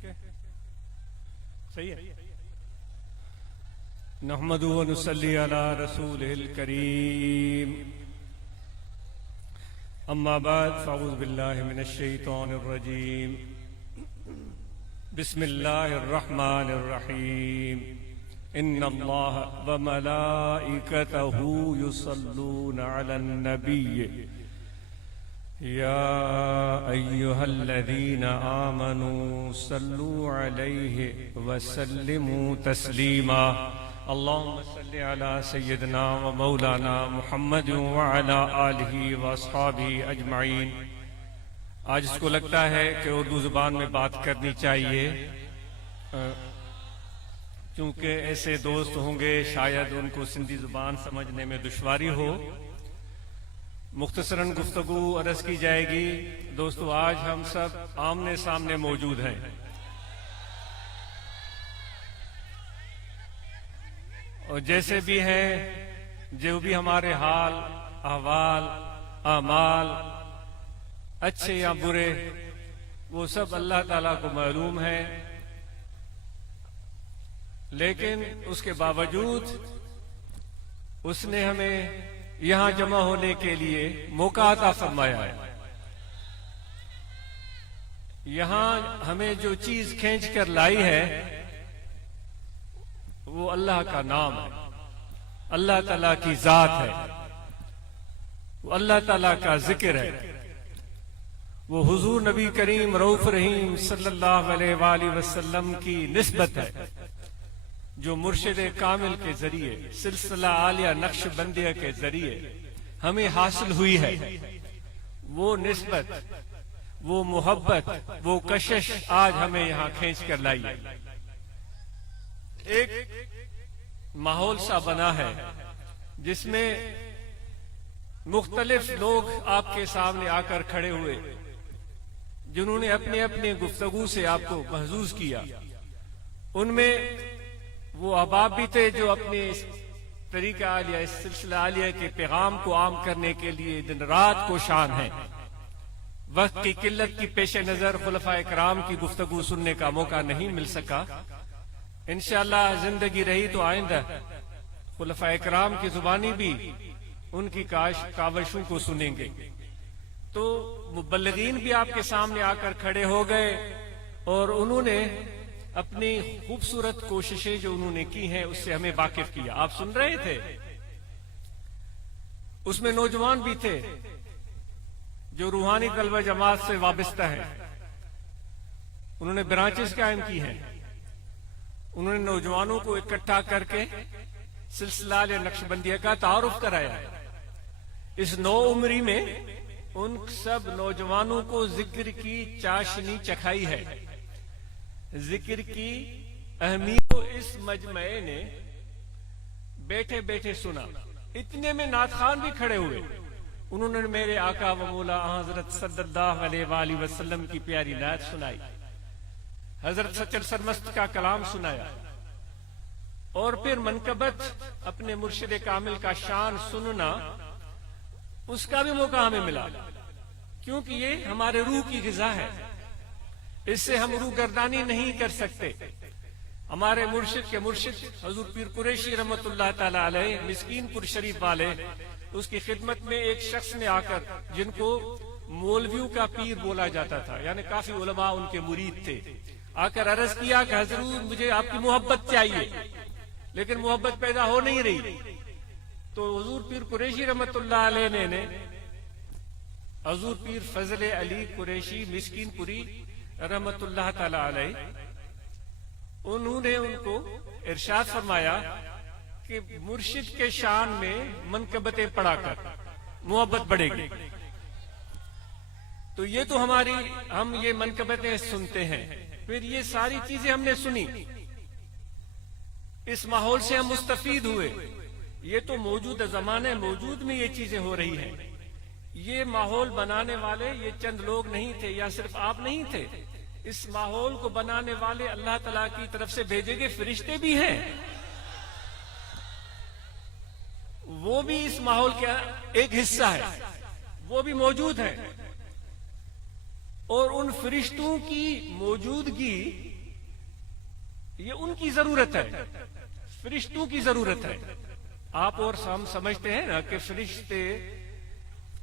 صحیح ہے. نحمد و نصلی علی رسول الکریم. اما بعد فاعوذ باللہ من الشیطان الرجیم. بسم اللہ الرحمن الرحیم. ان اللہ وملائکتہ یصلون علی النبی یا ایہا الذین آمنوا صلوا علیہ وسلموا تسلیما. اللہم صلی علی سیدنا و مولانا محمد وعلی آلہ واصحابہ اجمعین. آج اس کو لگتا ہے کہ اردو زبان میں بات کرنی چاہیے، کیونکہ ایسے دوست ہوں گے شاید ان کو سندھی زبان سمجھنے میں دشواری ہو. مختصراً گفتگو عرض کی جائے گی. دوستو، آج ہم سب آمنے سامنے موجود ہیں. اور جیسے بھی ہیں، جو بھی ہمارے حال، احوال، اعمال اچھے یا برے، وہ سب اللہ تعالیٰ کو معلوم ہے. لیکن اس کے باوجود اس نے ہمیں یہاں جمع ہونے کے لیے موقع عطا فرمایا ہے. یہاں ہمیں جو چیز کھینچ کر لائی ہے وہ اللہ کا نام ہے، اللہ تعالیٰ کی ذات ہے، وہ اللہ تعالیٰ کا ذکر ہے، وہ حضور نبی کریم رؤوف رحیم صلی اللہ علیہ وآلہ وسلم کی نسبت ہے، جو مرشد کامل کے ذریعے سلسلہ عالیہ نقش بندیہ کے ذریعے ہمیں حاصل ہوئی ہے. وہ نسبت، وہ محبت، وہ کشش آج ہمیں یہاں کھینچ کر لائی ہے. ایک ماحول سا بنا ہے جس میں مختلف لوگ آپ کے سامنے آ کر کھڑے ہوئے، جنہوں نے اپنے اپنے گفتگو سے آپ کو محظوظ کیا. ان میں وہ احباب بھی تھے جو اپنے طریقہ عالیہ، اس سلسلہ عالیہ کے پیغام کو عام کرنے کے لیے دن رات کوشاں ہیں. وقت کی قلت کی پیش نظر خلفائے کرام کی گفتگو سننے کا موقع نہیں مل سکا. انشاءاللہ زندگی رہی تو آئندہ خلفائے کرام کی زبانی بھی ان کی کاوشوں کو سنیں گے. تو مبلغین بھی آپ کے سامنے آ کر کھڑے ہو گئے اور انہوں نے اپنی خوبصورت کوششیں جو انہوں نے کی ہیں اس سے ہمیں واقف کیا. آپ سن رہے تھے، اس میں نوجوان بھی تھے جو روحانی طلبہ جماعت سے وابستہ ہیں. انہوں نے برانچز قائم کی ہیں. انہوں نے نوجوانوں کو اکٹھا کر کے سلسلہ عالیہ نقش بندیہ کا تعارف کرایا ہے. اس نو عمری میں ان سب نوجوانوں کو ذکر کی چاشنی چکھائی ہے. ذکر کی اہمیت اس مجمع نے بیٹھے بیٹھے سنا. اتنے میں نعت خوان بھی کھڑے ہوئے. انہوں نے میرے آقا و مولا حضرت صلی اللہ علیہ وآلہ وسلم کی پیاری نعت سنائی، حضرت سچر سرمست کا کلام سنایا، اور پھر منقبت اپنے مرشد کامل کا شان سننا، اس کا بھی موقع ہمیں ملا، کیونکہ یہ ہمارے روح کی غذا ہے. اس سے ہم روح گردانی نہیں کر سکتے. ہمارے مرشد کے مرشد حضور پیر قریشی رحمت اللہ تعالی علیہ مسکین پور شریف والے، اس کی خدمت میں ایک شخص نے آ کر، جن کو مولویوں کا پیر بولا جاتا تھا، یعنی کافی علماء ان کے مرید تھے، آ کر عرض کیا کہ حضور مجھے آپ کی محبت چاہیے، لیکن محبت پیدا ہو نہیں رہی. تو حضور پیر قریشی رحمت اللہ علیہ نے حضور پیر فضل علی قریشی مسکین پوری رحمت اللہ تعالی علیہ، انہوں نے ان کو ارشاد فرمایا کہ مرشد کے شان میں منقبتیں پڑھا کر محبت بڑھے گی. تو یہ تو ہم یہ منقبتیں سنتے ہیں، پھر یہ ساری چیزیں ہم نے سنی، اس ماحول سے ہم مستفید ہوئے. یہ تو موجودہ زمانے موجود میں یہ چیزیں ہو رہی ہیں. یہ ماحول بنانے والے یہ چند لوگ نہیں تھے، یا صرف آپ نہیں تھے. اس ماحول کو بنانے والے اللہ تعالیٰ کی طرف سے بھیجے گئے فرشتے بھی ہیں، وہ بھی اس ماحول کا ایک حصہ ہے، وہ بھی موجود ہیں. اور ان فرشتوں کی موجودگی یہ ان کی ضرورت ہے، فرشتوں کی ضرورت ہے. آپ اور ہم سمجھتے ہیں نا کہ فرشتے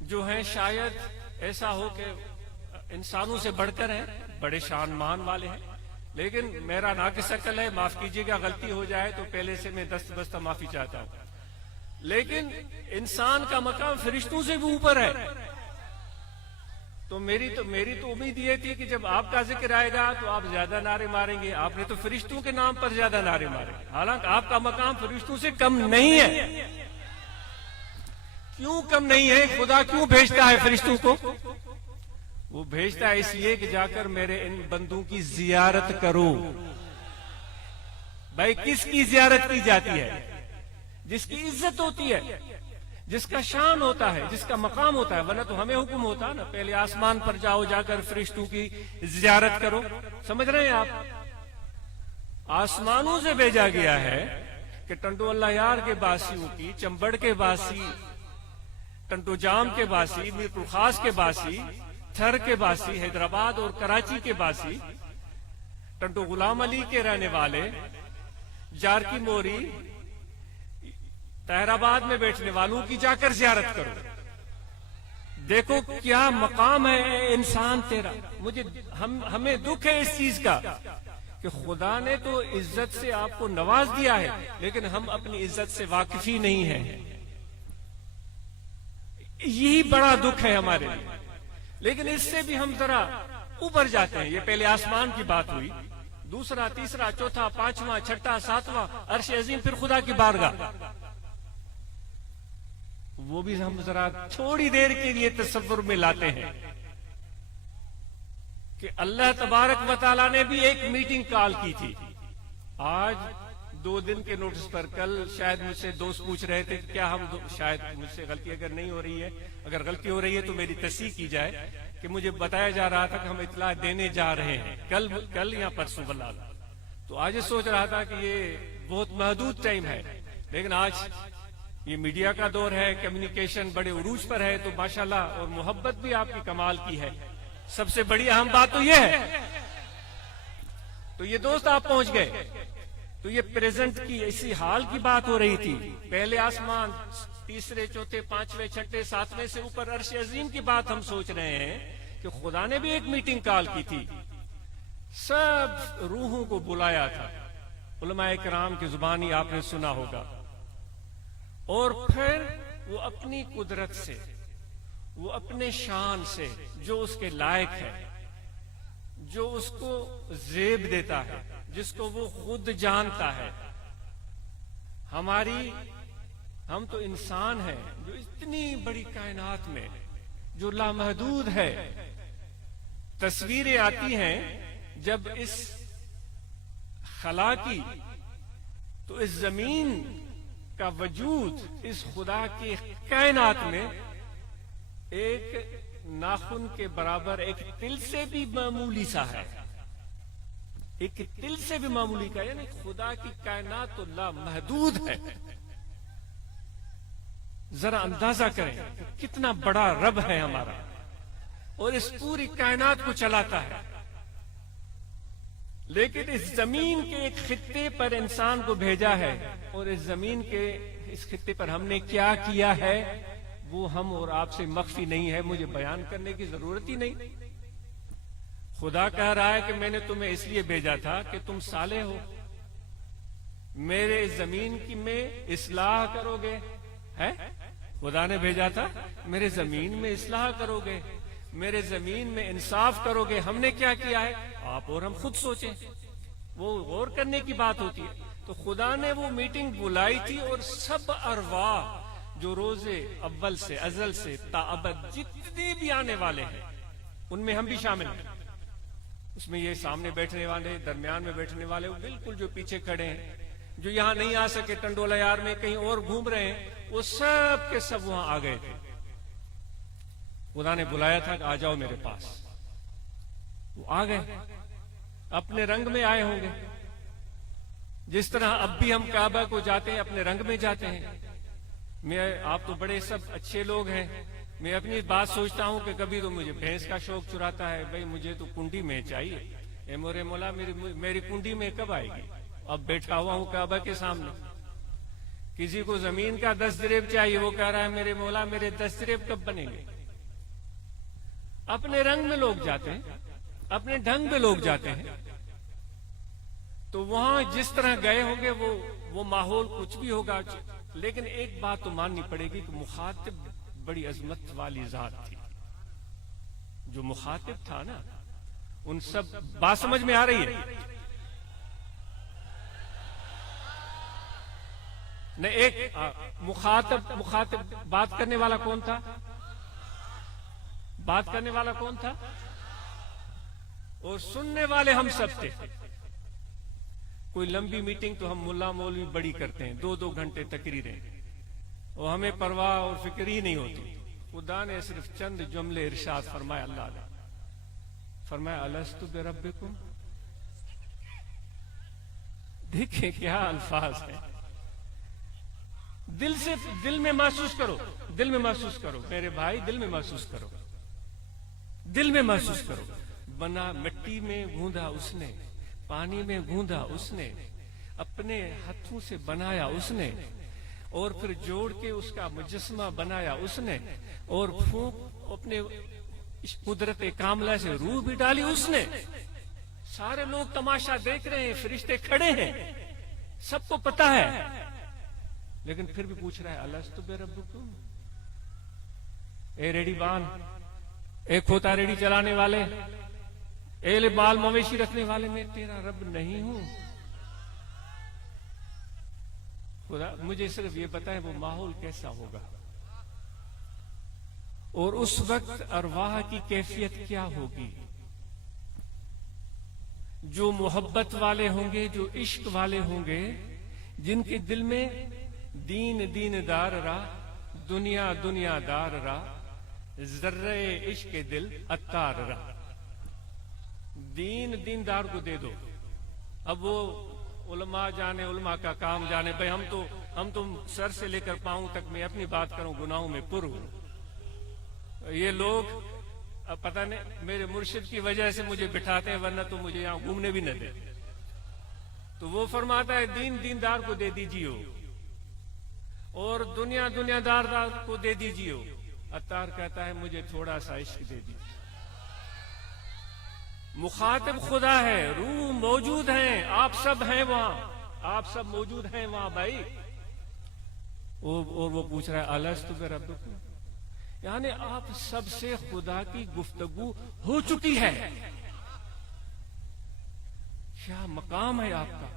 جو ہیں شاید ایسا ہو کہ انسانوں سے بڑھ کر ہیں، بڑے شان مان والے ہیں. لیکن میرا ناقص عقل ہے، معاف کیجیے گا، غلطی ہو جائے تو پہلے سے میں دست بستہ معافی چاہتا ہوں. لیکن انسان کا مقام فرشتوں سے بھی اوپر ہے. تو میری تو امید یہ تھی کہ جب آپ کا ذکر آئے گا تو آپ زیادہ نعرے ماریں گے. آپ نے تو فرشتوں کے نام پر زیادہ نعرے مارے، حالانکہ آپ کا مقام فرشتوں سے کم نہیں ہے. کیوں کم نہیں ہے؟ خدا کیوں بھیجتا ہے فرشتوں کو؟ وہ بھیجتا ہے اس لیے کہ جا کر میرے ان بندوں کی زیارت کرو. بھائی کس کی زیارت کی جاتی ہے؟ جس کی عزت ہوتی ہے، جس کا شان ہوتا ہے، جس کا مقام ہوتا ہے. ورنہ تو ہمیں حکم ہوتا نا پہلے آسمان پر جاؤ، جا کر فرشتوں کی زیارت کرو. سمجھ رہے ہیں آپ؟ آسمانوں سے بھیجا گیا ہے کہ ٹنڈو اللہ یار کے باسیوں کی، چمبڑ کے باسی، ٹنٹو جام کے باسی، میر پور خاص کے باسی، تھر کے باسی، حیدرآباد اور کراچی کے باسی، ٹنٹو غلام علی کے رہنے والے، جارکی موری، طاہر آباد میں بیٹھنے والوں کی جا کر زیارت کرو. دیکھو کیا مقام ہے اے انسان تیرا. ہمیں دکھ ہے اس چیز کا کہ خدا نے تو عزت سے آپ کو نواز دیا ہے، لیکن ہم اپنی عزت سے واقف ہی نہیں ہیں. یہی بڑا دکھ ہے ہمارے لیے. لیکن اس سے بھی ہم ذرا اوپر جاتے ہیں. یہ پہلے آسمان کی بات ہوئی، دوسرا، تیسرا، چوتھا، پانچواں، چھٹا، ساتواں، عرش عظیم، پھر خدا کی بارگاہ. وہ بھی ہم ذرا تھوڑی دیر کے لیے تصور میں لاتے ہیں کہ اللہ تبارک و تعالیٰ نے بھی ایک میٹنگ کال کی تھی. آج 2 دن کے نوٹس پر، کل شاید مجھ سے دوست پوچھ رہے تھے کہ کیا ہم شاید مجھ سے غلطی اگر نہیں ہو رہی ہے، اگر غلطی ہو رہی ہے تو میری تصحیح کی جائے، کہ مجھے بتایا جا رہا تھا کہ ہم اطلاع دینے جا رہے ہیں کل یا پرسوں واللہ. تو آج سوچ رہا تھا کہ یہ بہت محدود ٹائم ہے، لیکن آج یہ میڈیا کا دور ہے، کمیونیکیشن بڑے عروج پر ہے، تو ماشاءاللہ اور محبت بھی آپ کی کمال کی ہے. سب سے بڑی اہم بات تو یہ ہے. تو یہ دوست آپ پہنچ گئے. تو یہ پریزنٹ کی اسی حال کی بات ہو رہی تھی. پہلے آسمان، تیسرے، چوتھے، پانچویں، چھٹے، ساتویں سے اوپر عرش عظیم کی بات ہم سوچ رہے ہیں کہ خدا نے بھی ایک میٹنگ کال کی تھی، سب روحوں کو بلایا تھا. علماء کرام کی زبانی آپ نے سنا ہوگا. اور پھر وہ اپنی قدرت سے، وہ اپنے شان سے، جو اس کے لائق ہے، جو اس کو زیب دیتا ہے، جس کو وہ خود جانتا ہے. ہم تو انسان ہیں جو اتنی بڑی کائنات میں جو لامحدود ہے. تصویریں آتی ہیں جب اس خلا کی، تو اس زمین کا وجود، اس خدا کی کائنات میں ایک ناخن کے برابر، ایک تل سے بھی معمولی سا ہے. ایک تل سے بھی معمولی کا، یعنی خدا کی کائنات تو لامحدود ہے. ذرا اندازہ کریں کہ کتنا بڑا رب ہے ہمارا، اور اس پوری کائنات کو چلاتا ہے. لیکن اس زمین کے ایک خطے پر انسان کو بھیجا ہے، اور اس زمین کے اس خطے پر ہم نے کیا کیا ہے وہ ہم اور آپ سے مخفی نہیں ہے. مجھے بیان کرنے کی ضرورت ہی نہیں. خدا کہہ رہا ہے کہ میں نے تمہیں اس لیے بھیجا تھا کہ تم صالح ہو، میرے زمین کی میں اصلاح کرو گے. ہے خدا نے بھیجا تھا، میرے زمین میں اصلاح کرو گے، میرے زمین میں انصاف کرو گے. ہم نے کیا کیا ہے آپ اور ہم خود سوچیں، وہ غور کرنے کی بات ہوتی ہے. تو خدا نے وہ میٹنگ بلائی تھی، اور سب ارواح جو روز اول سے، ازل سے تا ابد جتنے بھی آنے والے ہیں، ان میں ہم بھی شامل ہیں. اس میں یہ سامنے بیٹھنے والے، درمیان میں بیٹھنے والے، وہ بالکل جو پیچھے کھڑے ہیں، جو یہاں نہیں آ سکے، ٹنڈولہ یار میں کہیں اور گھوم رہے ہیں، وہ سب کے سب وہاں آ گئے تھے. خدا نے بلایا تھا کہ آ جاؤ میرے پاس. وہ آ گئے، اپنے رنگ میں آئے ہوں گے. جس طرح اب بھی ہم کعبہ کو جاتے ہیں، اپنے رنگ میں جاتے ہیں. آپ تو بڑے سب اچھے لوگ ہیں. میں اپنی بات سوچتا ہوں کہ کبھی تو مجھے بھینس کا شوق چراتا ہے. بھئی مجھے تو کنڈی میں چاہیے. اے مورے مولا، میری کنڈی میں کب آئے گی؟ اب بیٹھا ہوا ہوں کعبہ کے سامنے، کسی کو زمین کا دستریب چاہیے، وہ کہہ رہا ہے میرے مولا میرے دستریب کب بنیں گے؟ اپنے رنگ میں لوگ جاتے ہیں، اپنے ڈھنگ میں لوگ جاتے ہیں، تو وہاں جس طرح گئے ہوں گے وہ ماحول کچھ بھی ہوگا، لیکن ایک بات تو ماننی پڑے گی کہ مخاطب بڑی عظمت والی ذات تھی۔ جو مخاطب تھا نا، ان سب بات سمجھ میں آ رہی ہے؟ نہیں، ایک مخاطب بات کرنے والا کون تھا؟ بات کرنے والا کون تھا؟ اور سننے والے ہم سب تھے۔ کوئی لمبی میٹنگ تو ہم ملا مولوی بڑی کرتے ہیں، 2 گھنٹے تقریریں، اور ہمیں پرواہ اور فکر ہی نہیں ہوتی۔ خدا نے صرف چند جملے ارشاد فرمایا، اللہ نے فرمایا الست بربکم۔ دیکھیں کیا الفاظ ہیں، دل میں محسوس کرو، دل میں محسوس کرو میرے بھائی، دل میں محسوس کرو، دل میں محسوس کرو۔ بنا مٹی میں گوندا اس نے، پانی میں گوندا اس نے، اپنے ہاتھوں سے بنایا اس نے، اور پھر جوڑ کے اس کا مجسمہ بنایا اس نے، اور پھونک اپنے قدرت کاملہ سے روح بھی ڈالی اس نے۔ سارے لوگ تماشا دیکھ رہے ہیں، فرشتے کھڑے ہیں، سب کو پتا ہے، لیکن پھر بھی پوچھ رہا ہے الست بربکم۔ اے ریڑی بان، اے کھوتا ریڑی چلانے والے، اے بال مویشی رکھنے والے، میں تیرا رب نہیں ہوں؟ خدا مجھے صرف یہ پتا ہے وہ ماحول کیسا ہوگا، اور اس وقت ارواح کی کیفیت کیا ہوگی۔ جو محبت والے ہوں گے، جو عشق والے ہوں گے، جن کے دل میں دین دار را، دنیا دار را، ذرے عشق دل اتار را۔ دیندار کو دے دو، اب وہ علماء جانے، علماء کا کام جانے، بھائی ہم تو سر سے لے کر پاؤں تک میں اپنی بات کروں، گناہوں میں پر ہوں۔ یہ لوگ اب پتہ نہیں میرے مرشد کی وجہ سے مجھے بٹھاتے ہیں، ورنہ تو مجھے یہاں گھومنے بھی نہ دے۔ تو وہ فرماتا ہے دیندار کو دے دیجیے، اور دنیا دار کو دے دیجیے۔ عطار کہتا ہے مجھے تھوڑا سا عشق دے دیجیے۔ مخاطب خدا ہے، روح موجود ہیں، آپ سب ہیں وہاں، آپ سب موجود ہیں وہاں بھائی۔ اور وہ پوچھ رہا ہے الست بربکم، یعنی آپ سب سے خدا کی گفتگو ہو چکی ہے۔ کیا مقام ہے آپ کا،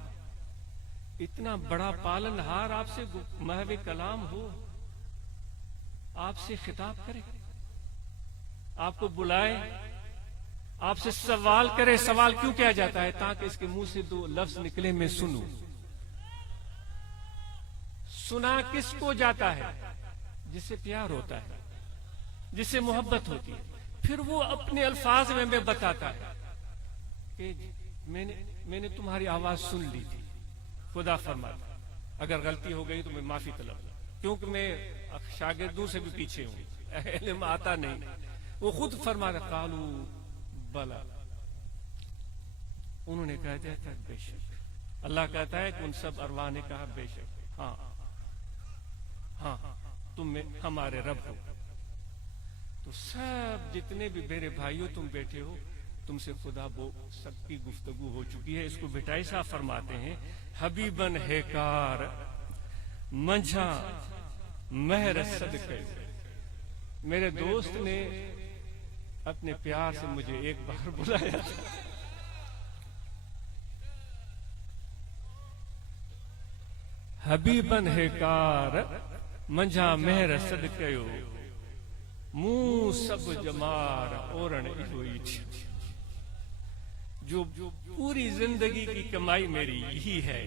اتنا بڑا پالن ہار آپ سے محو کلام ہو، آپ سے خطاب کرے، آپ کو بلائے، آپ سے سوال کرے۔ سوال کیوں کیا جاتا ہے؟ تاکہ اس کے منہ سے 2 لفظ نکلے میں سنوں۔ سنا کس کو جاتا ہے؟ جس سے پیار ہوتا ہے، جس سے محبت ہوتی ہے۔ پھر وہ اپنے الفاظ میں بتاتا ہے کہ میں نے تمہاری آواز سن لی تھی۔ خدا فرماتا اگر غلطی ہو گئی تو میں معافی طلب، کیونکہ میں شاگردوں سے بھی پیچھے ہوں، علم آتا نہیں۔ وہ خود فرماتا قالو بلا، انہوں نے کہا تھا بے شک۔ اللہ کہتا ہے کہ ان سب ارواح نے کہا بے شک، ہاں ہاں تم ہمارے رب ہو۔ تو سب جتنے بھی میرے بھائیوں تم بیٹھے ہو، تم سے خدا سب کی گفتگو ہو چکی ہے۔ اس کو بٹائی صاحب فرماتے ہیں حبیبن ہے کار منجھا مہر صدقے۔ میرے دوست نے اپنے پیار سے مجھے ایک بار بلایا تھا، حبیبن ہے کار منجھا مہر صدقیو، منہ سب جمار اورن ہوئی تھی۔ جو پوری زندگی کی کمائی میری یہی ہے،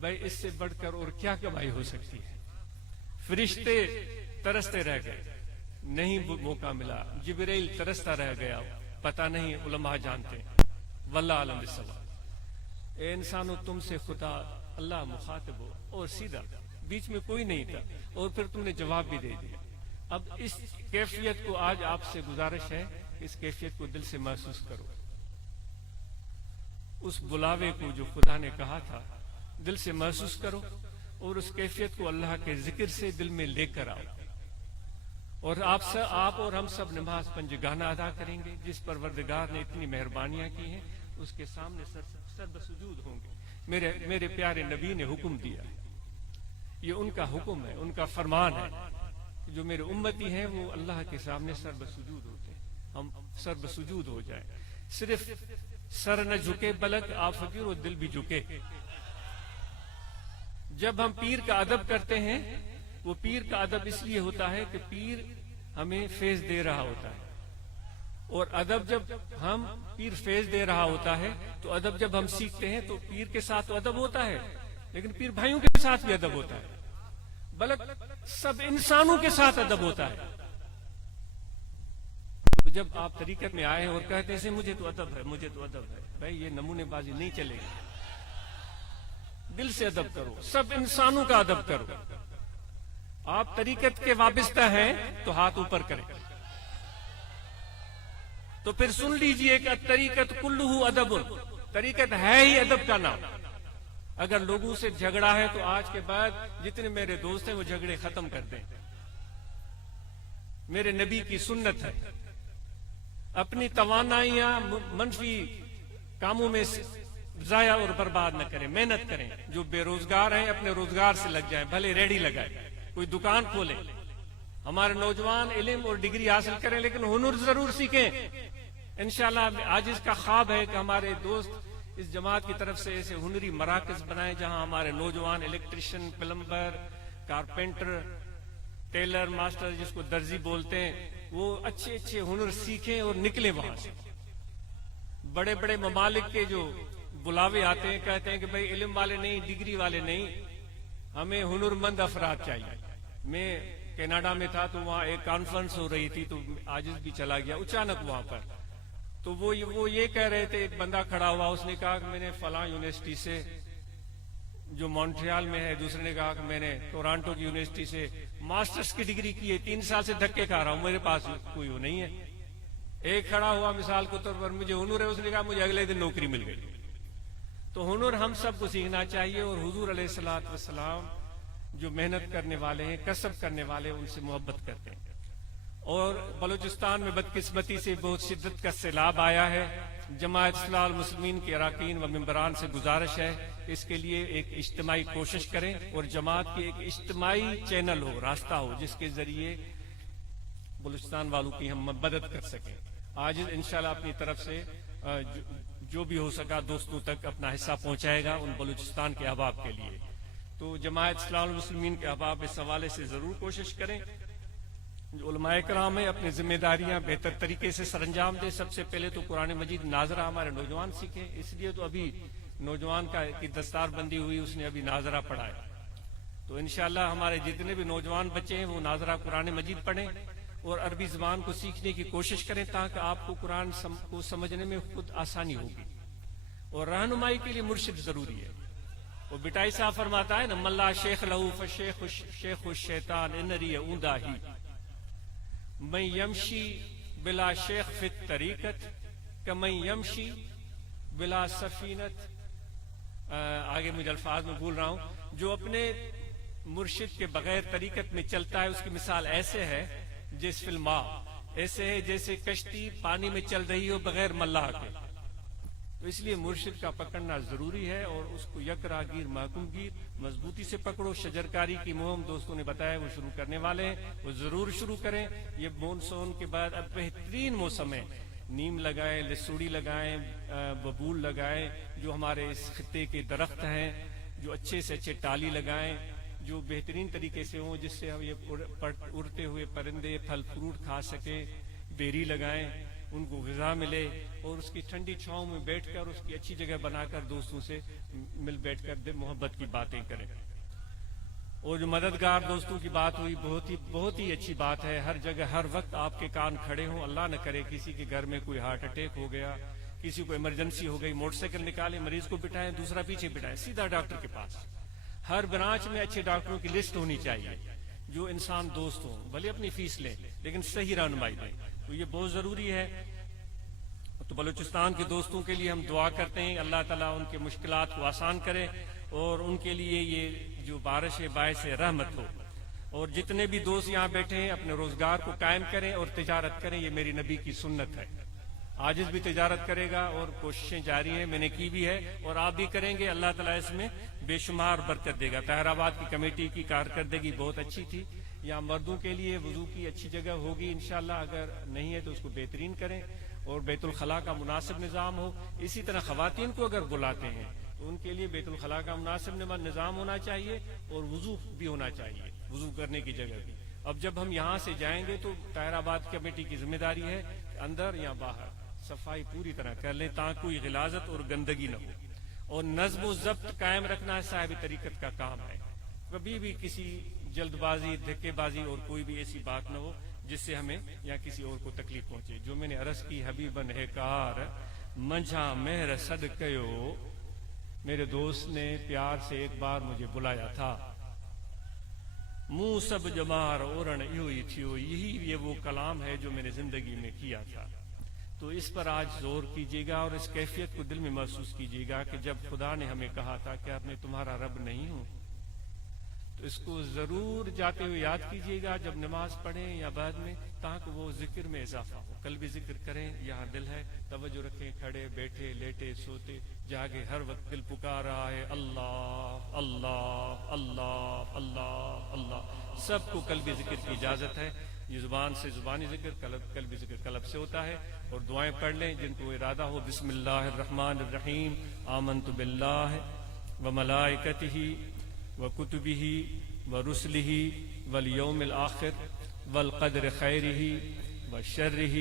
بھائی اس سے بڑھ کر اور کیا کمائی ہو سکتی ہے؟ فرشتے ترستے رہ گئے، نہیں موقع ملا، جبرائیل ترستا رہ گیا، پتہ نہیں علماء جانتے، واللہ عالم بالصواب۔ اے انسانوں، تم سے خدا اللہ مخاطب ہو، اور سیدھا، بیچ میں کوئی نہیں تھا، اور پھر تم نے جواب بھی دے دیا۔ اب اس کیفیت کو آج آپ سے گزارش ہے کہ اس کیفیت کو دل سے محسوس کرو۔ اس بلاوے کو جو خدا نے کہا تھا دل سے محسوس کرو اور اس کیفیت کو اللہ کے ذکر سے دل میں لے کر آؤ، اور آپ اور ہم سب نماز پنجگانہ ادا کریں گے۔ جس پروردگار نے اتنی مہربانیاں کی ہیں اس کے سامنے سر بسجود ہوں گے۔ میرے پیارے نبی نے حکم دیا، یہ ان کا حکم ہے، ان کا فرمان ہے، جو میرے امتی ہیں وہ اللہ کے سامنے سر بسجود ہوتے ہیں، ہم سر بسجود ہو جائیں۔ صرف سر نہ جھکے بلکہ آپ فقیر و دل بھی جھکے۔ جب ہم پیر کا ادب کرتے ہیں، وہ پیر کا ادب اس لیے ہوتا ہے کہ پیر ہمیں فیض دے رہا ہوتا ہے، اور ادب جب ہم پیر فیض دے رہا ہوتا ہے تو ادب جب ہم سیکھتے ہیں تو پیر کے ساتھ تو ادب ہوتا ہے، لیکن پیر بھائیوں کے ساتھ بھی ادب ہوتا ہے، بلکہ سب انسانوں کے ساتھ ادب ہوتا ہے۔ تو جب آپ طریقت میں آئے اور کہتے ہیں مجھے تو ادب ہے، مجھے تو ادب ہے، بھائی یہ نمونے بازی نہیں چلے گی۔ دل سے ادب کرو، سب انسانوں کا ادب کرو۔ آپ طریقت کے وابستہ ہیں تو ہاتھ اوپر کریں، تو پھر سن لیجئے کہ طریقت کلہ ادب، طریقت ہے ہی ادب کا نام۔ اگر لوگوں سے جھگڑا ہے تو آج کے بعد جتنے میرے دوست ہیں وہ جھگڑے ختم کر دیں۔ میرے نبی کی سنت ہے، اپنی توانائیاں منفی کاموں میں ضائع اور برباد نہ کریں، محنت کریں۔ جو بے روزگار ہیں اپنے روزگار سے لگ جائیں، بھلے ریڑھی لگائیں، کوئی دکان کھولیں۔ ہمارے نوجوان علم اور ڈگری حاصل کریں لیکن ہنر ضرور سیکھیں۔ انشاءاللہ آج اس کا خواب ہے کہ ہمارے دوست اس جماعت کی طرف سے ایسے ہنری مراکز بنائیں جہاں ہمارے نوجوان electrician, plumber, carpenter, tailor master جس کو درزی بولتے ہیں، وہ اچھے اچھے ہنر سیکھیں اور نکلیں وہاں سے۔ بڑے بڑے ممالک کے جو بلاوے آتے ہیں کہتے ہیں کہ بھئی علم والے نہیں، ڈگری والے نہیں، ہمیں ہنرمند افراد چاہیے۔ میں کینیڈا میں تھا تو وہاں ایک کانفرنس ہو رہی تھی تو عاجز بھی چلا گیا اچانک وہاں پر، تو وہ یہ کہہ رہے تھے، ایک بندہ کھڑا ہوا، اس نے کہا کہ میں نے فلاں یونیورسٹی سے جو مونٹریال میں ہے، دوسرے نے کہا کہ میں نے ٹورانٹو کی یونیورسٹی سے ماسٹرز کی ڈگری کی ہے، 3 سال سے دھکے کھا رہا ہوں، میرے پاس کوئی وہ نہیں ہے۔ ایک کھڑا ہوا مثال کے طور پر، مجھے ہنر ہے، اس نے کہا مجھے اگلے دن نوکری مل گئی۔ تو ہنر ہم سب کو سیکھنا چاہیے، اور حضور علیہ الصلوۃ والسلام جو محنت کرنے والے ہیں، کسب کرنے والے ہیں، ان سے محبت کرتے ہیں۔ اور بلوچستان میں بدقسمتی سے بہت شدت کا سیلاب آیا ہے۔ جماعت اصلاح المسلمین کے اراکین و ممبران سے گزارش ہے اس کے لیے ایک اجتماعی کوشش کریں، اور جماعت کی ایک اجتماعی چینل ہو، راستہ ہو، جس کے ذریعے بلوچستان والوں کی ہم مدد کر سکیں۔ آج انشاءاللہ اپنی طرف سے جو بھی ہو سکا دوستوں تک اپنا حصہ پہنچائے گا ان بلوچستان کے احباب کے لیے۔ تو جماعت اصلاح المسلمین کے احباب اس حوالے سے ضرور کوشش کریں۔ جو علماء کرام ہیں اپنی ذمہ داریاں بہتر طریقے سے سر انجام دیں۔ سب سے پہلے تو قرآن مجید ناظرہ ہمارے نوجوان سیکھیں، اس لیے تو ابھی نوجوان کی دستار بندی ہوئی، اس نے ابھی ناظرہ پڑھا ہے۔ تو انشاءاللہ ہمارے جتنے بھی نوجوان بچے ہیں وہ ناظرہ قرآن مجید پڑھیں اور عربی زبان کو سیکھنے کی کوشش کریں تاکہ آپ کو قرآن کو سمجھنے میں خود آسانی ہوگی۔ اور رہنمائی کے لیے مرشد ضروری ہے۔ وہ بٹائی صاحب فرماتا ہے نا، ملا شیخ لہو فشیخ شیخ الشیطان انری اوندا ہی، من یمشی بلا شیخ فی الطریقت کمن یمشی بلا سفینت۔ آگے مجھے الفاظ میں بھول رہا ہوں۔ جو اپنے مرشد کے بغیر طریقت میں چلتا ہے اس کی مثال ایسے ہے جس فی الماء، ایسے ہے جیسے کشتی پانی میں چل رہی ہو بغیر ملاح کے۔ تو اس لیے مرشد کا پکڑنا ضروری ہے اور اس کو یک راہ گیر محکوم گیر مضبوطی سے پکڑو۔ شجرکاری کی مہم دوستوں نے بتایا وہ شروع کرنے والے ہیں، وہ ضرور شروع کریں۔ یہ مونسون کے بعد اب بہترین موسم ہے، نیم لگائیں، لسوڑی لگائیں، ببول لگائیں، جو ہمارے اس خطے کے درخت ہیں، جو اچھے سے اچھے ٹالی لگائیں جو بہترین طریقے سے ہوں، جس سے ہم یہ اڑتے ہوئے پرندے پھل فروٹ کھا سکیں۔ بیری لگائیں، ان کو غذا ملے، اور اس کی ٹھنڈی چھاؤں میں بیٹھ کر اس کی اچھی جگہ بنا کر دوستوں سے مل بیٹھ کر محبت کی باتیں کریں۔ اور جو مددگار دوستوں کی بات ہوئی، بہت ہی اچھی بات ہے۔ ہر جگہ ہر وقت آپ کے کان کھڑے ہوں۔ اللہ نہ کرے کسی کے گھر میں کوئی ہارٹ اٹیک ہو گیا، کسی کو ایمرجنسی ہو گئی، موٹر سائیکل نکالیں، مریض کو بٹھائیں، دوسرا پیچھے بٹھائیں، سیدھا ڈاکٹر کے پاس۔ ہر برانچ میں اچھے ڈاکٹروں کی لسٹ ہونی چاہیے جو انسان دوست ہوں، بھلے اپنی فیس لیں لیکن صحیح رہنمائی دیں۔ تو یہ بہت ضروری ہے۔ تو بلوچستان کے دوستوں کے لیے ہم دعا کرتے ہیں اللہ تعالیٰ ان کے مشکلات کو آسان کرے اور ان کے لیے یہ جو بارش ہے باعث رحمت ہو، اور جتنے بھی دوست یہاں بیٹھے ہیں اپنے روزگار کو قائم کریں اور تجارت کریں، یہ میری نبی کی سنت ہے۔ عاجز بھی تجارت کرے گا اور کوششیں جاری ہیں، میں نے کی بھی ہے اور آپ بھی کریں گے، اللہ تعالیٰ اس میں بے شمار برکت دے گا۔ طاہر آباد کی کمیٹی کی کارکردگی بہت اچھی تھی، یہاں مردوں کے لیے وضو کی اچھی جگہ ہوگی انشاءاللہ، اگر نہیں ہے تو اس کو بہترین کریں، اور بیت الخلاء کا مناسب نظام ہو۔ اسی طرح خواتین کو اگر بلاتے ہیں تو ان کے لیے بیت الخلاء کا مناسب نظام ہونا چاہیے اور وضو بھی ہونا چاہیے، وضو کرنے کی جگہ بھی۔ اب جب ہم یہاں سے جائیں گے تو طاہر آباد کمیٹی کی ذمہ داری ہے کہ اندر یا باہر صفائی پوری طرح کر لیں تاکہ کوئی غلاظت اور گندگی نہ ہو، اور نظم و ضبط قائم رکھنا صاحب طریقت کا کام ہے۔ کبھی بھی کسی جلد بازی، دھکے بازی اور کوئی بھی ایسی بات نہ ہو جس سے ہمیں یا کسی اور کو تکلیف پہنچے۔ جو میں نے عرض کی حبیبن ہے کار منجھا مہر صدقیو، میرے دوست نے پیار سے ایک بار مجھے بلایا تھا، منہ سب جمار اورن ایوئی تھیو، یہی یہ وہ کلام ہے جو میں نے زندگی میں کیا تھا۔ تو اس پر آج زور کیجیے گا اور اس کیفیت کو دل میں محسوس کیجیے گا کہ جب خدا نے ہمیں کہا تھا کہ اب میں تمہارا رب نہیں ہوں، تو اس کو ضرور جاتے ہوئے یاد کیجیے گا جب نماز پڑھیں یا بعد میں، تاکہ وہ ذکر میں اضافہ ہو۔ کل بھی ذکر کریں، یہاں دل ہے، توجہ رکھیں، کھڑے بیٹھے لیٹے سوتے جاگے ہر وقت دل پکار رہا ہے اللہ اللہ اللہ اللہ اللہ۔ سب کو قلبی ذکر کی اجازت ہے، یہ زبان سے زبانی ذکر، قلبی ذکر قلب سے ہوتا ہے۔ اور دعائیں پڑھ لیں جن کو ارادہ ہو، بسم اللہ الرحمن الرحیم، آمنت باللہ وملائکتہ وکتبہ ورسلہ والیوم الآخر والقدر خیرہ وشرہ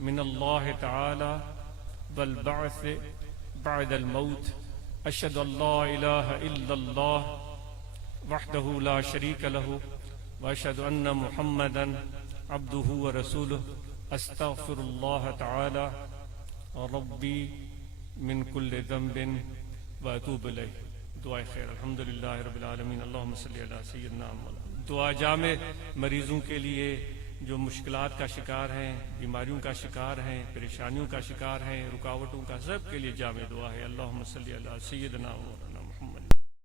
من اللہ تعالی والبعث بعد الموت، اشہد ان لا الہ الا اللہ وحدہ لا شریک لہ واشہد ان محمدا عبدہ ورسولہ، استغفر اللہ تعالی ربی من کل ذنب واتوب الیہ۔ دعائے خیر، الحمدللہ رب العالمین، اللہم صلی علی سیدنا محمد۔ دعا جامع مریضوں کے لیے جو مشکلات کا شکار ہیں، بیماریوں کا شکار ہیں، پریشانیوں کا شکار ہیں، رکاوٹوں کا، سب کے لیے جامع دعا ہے، اللہم صلی علی سیدنا محمد۔